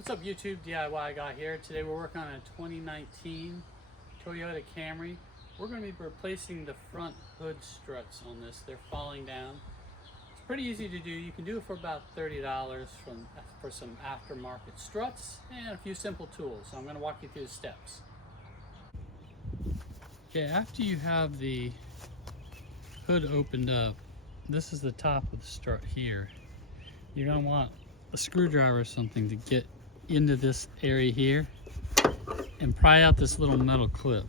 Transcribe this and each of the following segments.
What's up YouTube, DIY guy here. Today we're working on a 2019 Toyota Camry. We're going to be replacing the front hood struts on this. They're falling down. It's pretty easy to do. You can do it for about $30 for some aftermarket struts and a few simple tools. So I'm going to walk you through the steps. Okay, after you have the hood opened up, this is the top of the strut here. You're going to want a screwdriver or something to get into this area here and pry out this little metal clip.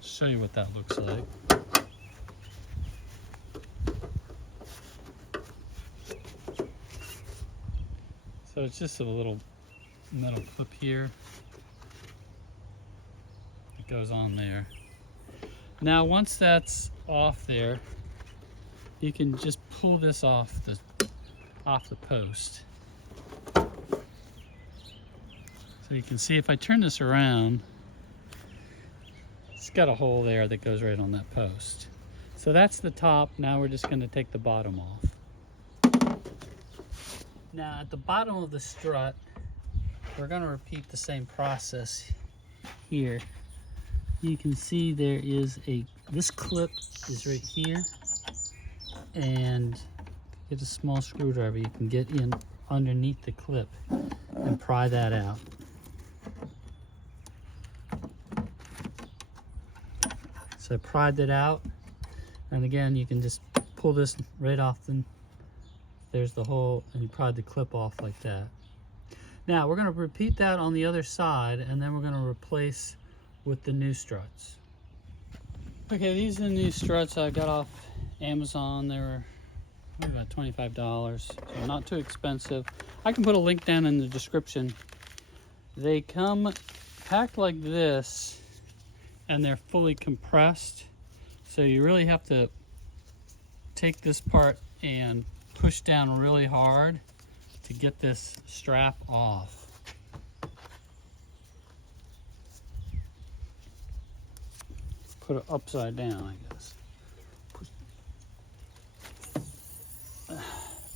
Show you what that looks like. So it's just a little metal clip here that goes on there. Now once that's off there, you can just pull this off the post. So you can see if I turn this around, it's got a hole there that goes right on that post. So that's the top. Now we're just going to take the bottom off. Now at the bottom of the strut, we're going to repeat the same process here. You can see there is this clip is right here, and get a small screwdriver, you can get in underneath the clip and pry that out. So I pried it out, and again you can just pull this right off, there's the hole, and you pry the clip off like that. Now we're going to repeat that on the other side, and then we're going to replace with the new struts. Okay, these are the new struts I got off Amazon. They were about $25, so not too expensive. I can put a link down in the description. They come packed like this, and they're fully compressed, so you really have to take this part and push down really hard to get this strap off. Put it upside down, I guess.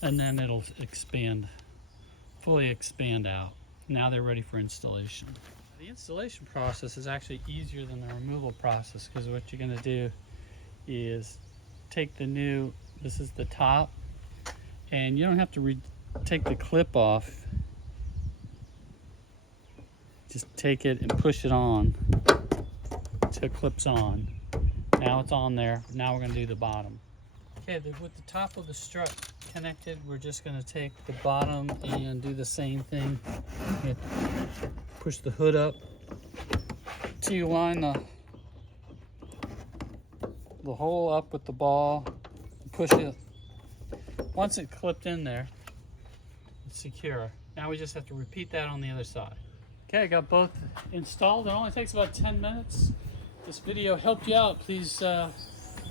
And then it'll expand, fully expand out. Now they're ready for installation. The installation process is actually easier than the removal process, because what you're going to do is take the new, this is the top, and you don't have to take the clip off. Just take it and push it on till it clips on. Now it's on there. Now we're going to do the bottom. Okay, with the top of the strut connected, we're just going to take the bottom and do the same thing. You push the hood up till you line the hole up with the ball. Push it. Once it's clipped in there, it's secure. Now we just have to repeat that on the other side. Okay, I got both installed. It only takes about 10 minutes. If this video helped you out, please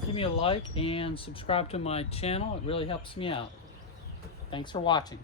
give me a like and subscribe to my channel. It really helps me out. Thanks for watching.